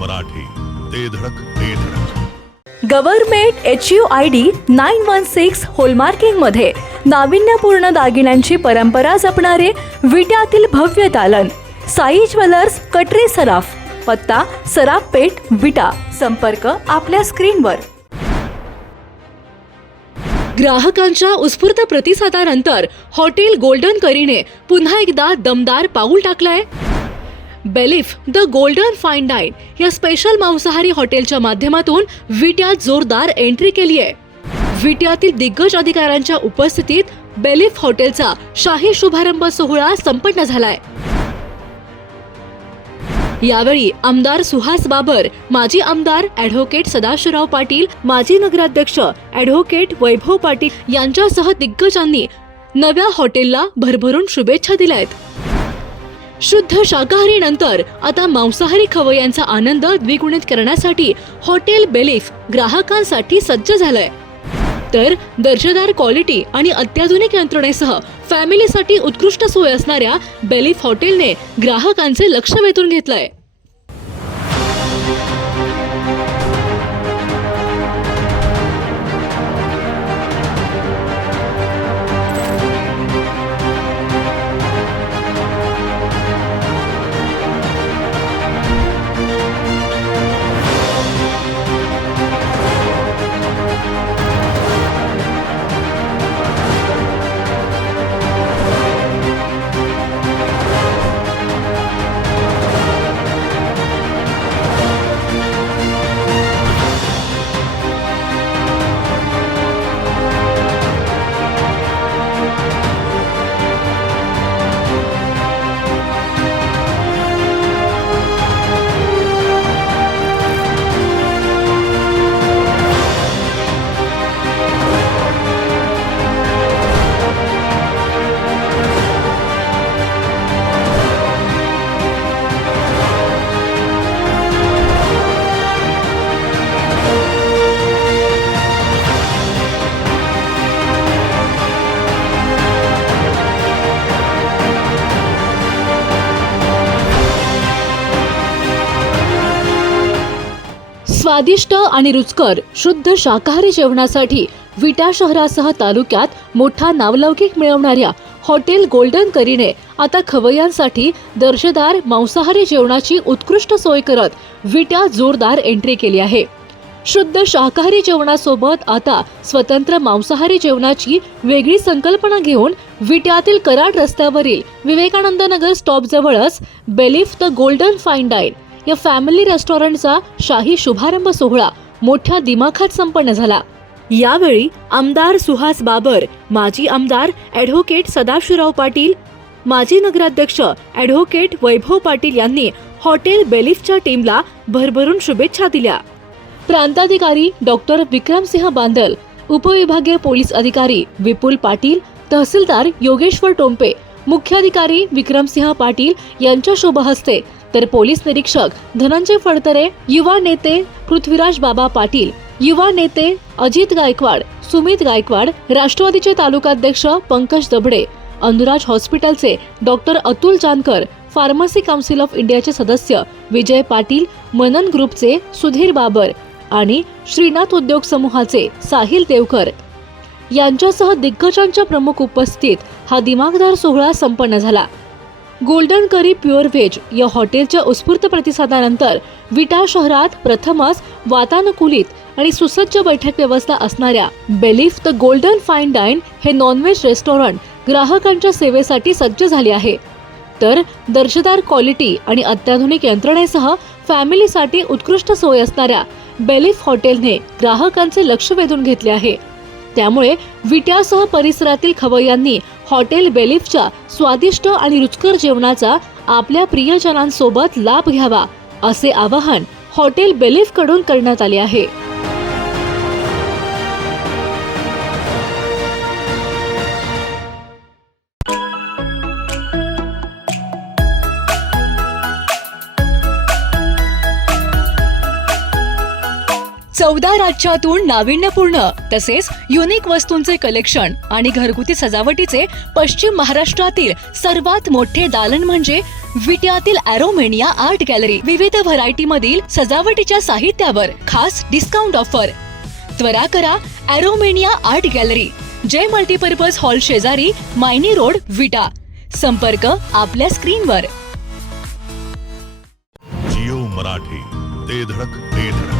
मराठी, ते धडक ते धडक. गव्हर्नमेंट HUID 916 होलमार्किंग मध्ये नाविन्यपूर्ण दागिन्यांची परंपरा जपणारे विट्यातील भव्य दालन साई ज्वेलर्स कटरे सराफ. पत्ता सराफ पेठ विटा. संपर्क आपल्या स्क्रीनवर. ग्राहकांच्या उत्स्फूर्त प्रतिसादानंतर हॉटेल गोल्डन करीने पुन्हा एकदा दमदार पाऊल टाकलंय. Bailiff the golden fine dine या स्पेशल मांसाहारी हॉटेलच्या माध्यमातून विट्यात जोरदार एंट्री केली आहे. विट्यातील दिग्गज अधिकाऱ्यांच्या उपस्थितीत बेलिफ हॉटेलचा शाही शुभारंभ सोहळा संपन्न झालाय. यावेळी आमदार सुहास बाबर, माजी आमदार ॲडव्होकेट सदाशिवराव पाटील, माजी नगराध्यक्ष ॲडव्होकेट वैभव पाटील यांच्यासह दिग्गजांनी नव्या हॉटेलला भरभरून शुभेच्छा दिल्यात. शुद्ध शाकाहारी नंतर आता मांसाहारी खवय्यांचा आनंद द्विगुणित करण्यासाठी हॉटेल बेलिफ ग्राहकांसाठी सज्ज झालंय. तर दर्जेदार क्वालिटी आणि अत्याधुनिक यंत्रणेसह फॅमिलीसाठी उत्कृष्ट सोय असणाऱ्या बेलिफ हॉटेलने ग्राहकांचे लक्ष वेधून घेतलंय. स्वादिष्ट आणि रुचकर शुद्ध शाकाहारी जेवणासाठी विटा शहरासह तालुक्यात मोठा नावलौकिक मिळवणाऱ्या हॉटेल गोल्डन करीने आता खवय्यांसाठी दर्जेदार मांसाहारी जेवणाची उत्कृष्ट सोय करत विट्यात जोरदार एंट्री केली आहे. शुद्ध शाकाहारी जेवणासोबत आता स्वतंत्र मांसाहारी जेवणाची वेगळी संकल्पना घेऊन विट्यातील कराड रस्त्यावरील विवेकानंद नगर स्टॉप जवळच bailiff the golden fine dine या फॅमिली रेस्टॉरंटचा शाही शुभारंभ सोहळा मोठ्या दिमाखात संपन्न झाला. यावेळी आमदार सुहास बाबर, माजी आमदार ॲडव्होकेट सदाशिवराव पाटील, माजी नगराध्यक्ष ॲडव्होकेट वैभव पाटील यांनी हॉटेल बेलिफच्या टीमला भरभरून शुभेच्छा दिल्या. प्रांताधिकारी डॉक्टर विक्रमसिंह बांदल, उपविभागीय पोलीस अधिकारी विपुल पाटील, तहसीलदार योगेश्वर टोंपे, मुख्याधिकारी विक्रमसिंह पाटील यांच्या शुभहस्ते तर पोलीस निरीक्षक धनंजय फडतरे, युवा नेते पृथ्वीराज बाबा पाटील, युवा नेते अजित गायकवाड, सुमित गायकवाड, राष्ट्रवादीचे तालुकाध्यक्ष पंकज दबडे, अनुराज हॉस्पिटलचे doctor Atul Jankar, pharmacy council of इंडियाचे सदस्य विजय पाटील, मनन ग्रुपचे सुधीर बाबर आणि श्रीनाथ उद्योग समूहाचे साहिल देवकर यांच्यासह दिग्गजांच्या प्रमुख उपस्थितीत हा दिमागदार सोहळा संपन्न झाला. गोल्डन करी प्युअर व्हेज या हॉटेलच्या उत्स्फूर्त प्रतिसादानंतर विटा शहरात प्रथमच वातानुकूलित आणि सुसज्ज बैठक व्यवस्था असणाऱ्या bailiff the golden fine dine हे नॉनव्हेज रेस्टॉरंट ग्राहकांच्या सेवेसाठी सज्ज झाले आहे. तर दर्जेदार क्वालिटी आणि अत्याधुनिक यंत्रणेसह फॅमिलीसाठी उत्कृष्ट सोय असणाऱ्या बेलिफ हॉटेलने ग्राहकांचे लक्ष वेधून घेतले आहे. त्यामुळे विट्यासह परिसरातील खवय्यांनी हॉटेल बेलिफच्या स्वादिष्ट आणि रुचकर जेवणाचा आपल्या प्रियजनांसोबत लाभ घ्यावा असे आवाहन हॉटेल बेलिफ कडून करण्यात आले आहे. 14 राज्यातून नाविन्यपूर्ण तसेच युनिक वस्तूंचे कलेक्शन आणि घरगुती सजावटीचे पश्चिम महाराष्ट्रातील सर्वात मोठे दालन म्हणजे विट्यातील एरोमेनिया आर्ट गॅलरी. विविध व्हरायटी मधील सजावटीच्या साहित्यावर खास डिस्काउंट ऑफर. त्वरा करा, एरोमेनिया आर्ट गॅलरी, जय मल्टीपर्पज हॉल शेजारी, मायनी रोड, विटा. संपर्क आपल्या स्क्रीनवर. जिओ मराठी, ते धडक ते धडक.